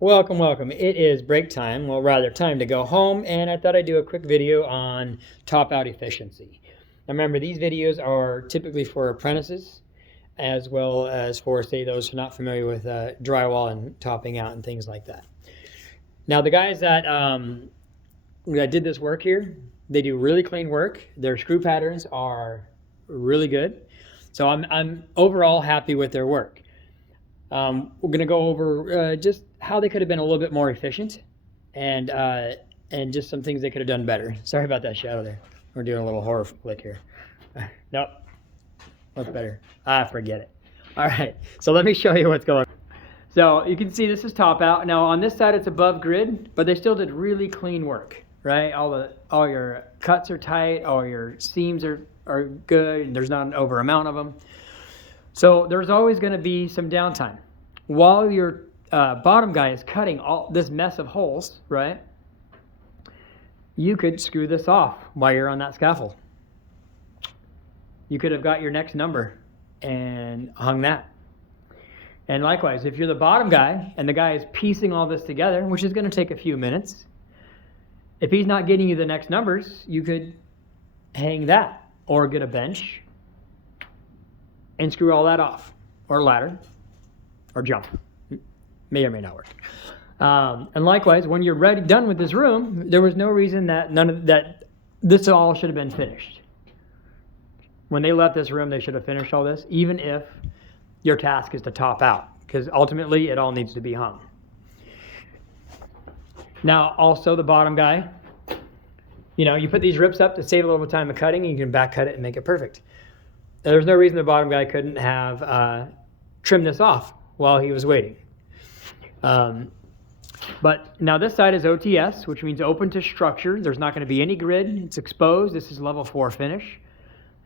Welcome, welcome. It is break time, well, rather time to go home, and I thought I'd do a quick video on top out efficiency. Now remember, these videos are typically for apprentices, as well as for, say, those who are not familiar with drywall and topping out and things like that. Now the guys that did this work here, they do really clean work. Their screw patterns are really good. So I'm overall happy with their work. We're going to go over just how they could have been a little bit more efficient and just some things they could have done better. Sorry about that shadow there. We're doing a little horror flick here. Nope. What's better? Forget it. All right. So let me show you what's going on. So you can see this is top out. Now on this side it's above grid, but they still did really clean work, right? All your cuts are tight, all your seams are good, and there's not an over amount of them. So there's always going to be some downtime. While your bottom guy is cutting all this mess of holes, right? You could screw this off while you're on that scaffold. You could have got your next number and hung that. And likewise, if you're the bottom guy and the guy is piecing all this together, which is going to take a few minutes, if he's not getting you the next numbers, you could hang that or get a bench and screw all that off, or ladder, or jump. May or may not work. And likewise, when you're done with this room, there was no reason that this all should have been finished. When they left this room, they should have finished all this, even if your task is to top out, because ultimately it all needs to be hung. Now, also the bottom guy, you put these rips up to save a little time of cutting, and you can back cut it and make it perfect. There's no reason the bottom guy couldn't have trimmed this off while he was waiting. But now this side is OTS, which means open to structure. There's not going to be any grid. It's exposed. This is level 4 finish.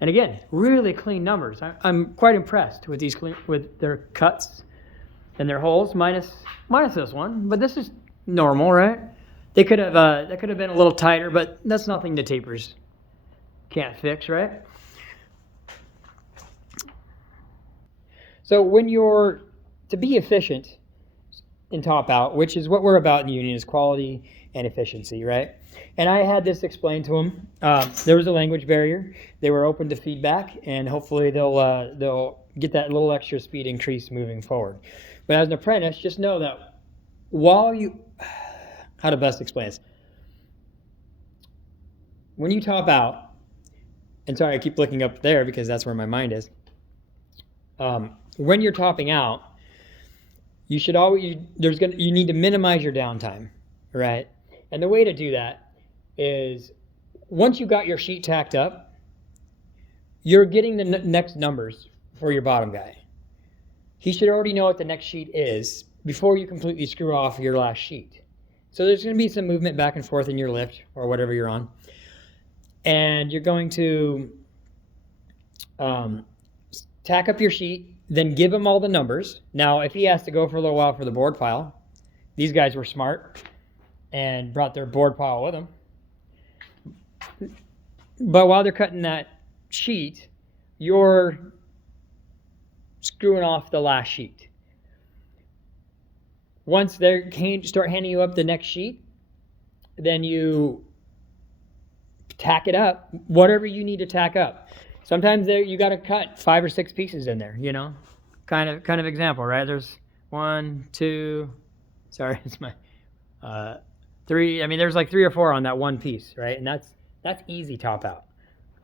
And again, really clean numbers. I'm quite impressed with with their cuts and their holes, minus this one. But this is normal, right? That could have been a little tighter, but that's nothing the tapers can't fix, right? So when you're to be efficient in top out, which is what we're about in the union, is quality and efficiency, right? And I had this explained to them. There was a language barrier. They were open to feedback, and hopefully they'll get that little extra speed increase moving forward. But as an apprentice, just know that how to best explain this. When you top out, and sorry, I keep looking up there because that's where my mind is. When you're topping out, you should always you need to minimize your downtime, right? And the way to do that is once you got your sheet tacked up, you're getting the next numbers for your bottom guy. He should already know what the next sheet is before you completely screw off your last sheet. So there's going to be some movement back and forth in your lift or whatever you're on, and you're going to tack up your sheet. Then give him all the numbers. Now, if he has to go for a little while for the board pile, these guys were smart and brought their board pile with them. But while they're cutting that sheet, you're screwing off the last sheet. Once they start handing you up the next sheet, then you tack it up, whatever you need to tack up. Sometimes you got to cut 5 or 6 pieces in there, kind of example, right? There's 1, 2, sorry, it's my 3. I mean, there's like 3 or 4 on that one piece, right? And that's easy top out.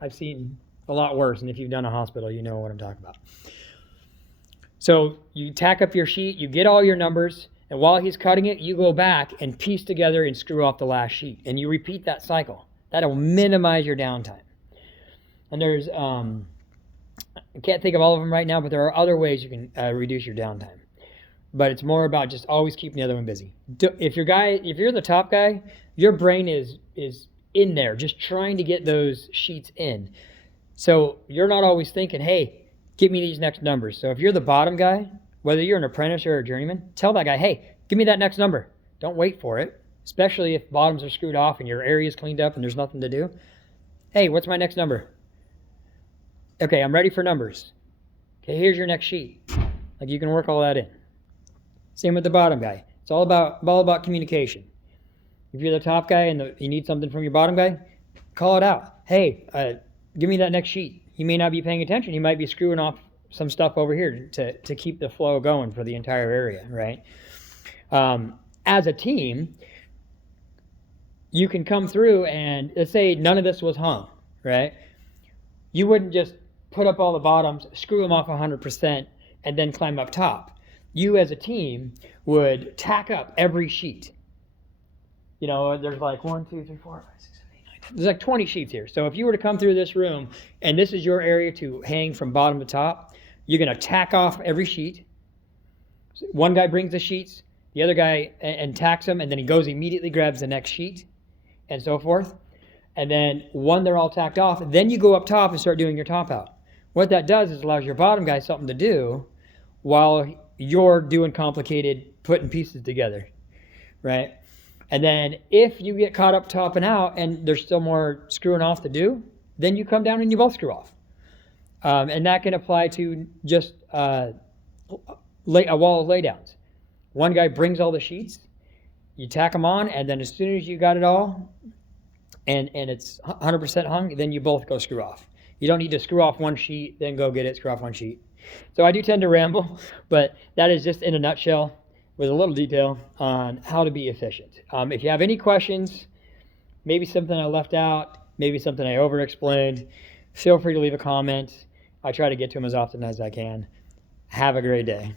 I've seen a lot worse, and if you've done a hospital, you know what I'm talking about. So you tack up your sheet, you get all your numbers, and while he's cutting it, you go back and piece together and screw off the last sheet, and you repeat that cycle. That'll minimize your downtime. And there's, I can't think of all of them right now, but there are other ways you can reduce your downtime. But it's more about just always keeping the other one busy. If you're the top guy, your brain is in there, just trying to get those sheets in. So you're not always thinking, hey, give me these next numbers. So if you're the bottom guy, whether you're an apprentice or a journeyman, tell that guy, hey, give me that next number. Don't wait for it, especially if bottoms are screwed off and your area's cleaned up and there's nothing to do. Hey, what's my next number? Okay, I'm ready for numbers. Okay, here's your next sheet. Like, you can work all that in. Same with the bottom guy. It's all about communication. If you're the top guy and you need something from your bottom guy, call it out. Hey, give me that next sheet. He may not be paying attention. He might be screwing off some stuff over here to keep the flow going for the entire area, right? As a team, you can come through and let's say none of this was hung, right? You wouldn't just put up all the bottoms, screw them off 100%, and then climb up top. You as a team would tack up every sheet. You know, there's like 1, 2, 3, 4, 5, 6, 7, 8, 9, 10. There's like 20 sheets here. So if you were to come through this room and this is your area to hang from bottom to top, you're going to tack off every sheet. One guy brings the sheets, the other guy and tacks them, and then he goes immediately grabs the next sheet, and so forth. And then when they're all tacked off, then you go up top and start doing your top out. What that does is allows your bottom guy something to do while you're doing complicated putting pieces together, right? And then if you get caught up topping out and there's still more screwing off to do, then you come down and you both screw off. And that can apply to just a wall of laydowns. One guy brings all the sheets, you tack them on, and then as soon as you got it all and it's 100% hung, then you both go screw off. You don't need to screw off one sheet, then go get it, screw off one sheet. So I do tend to ramble, but that is just in a nutshell with a little detail on how to be efficient. If you have any questions, maybe something I left out, maybe something I over-explained, feel free to leave a comment. I try to get to them as often as I can. Have a great day.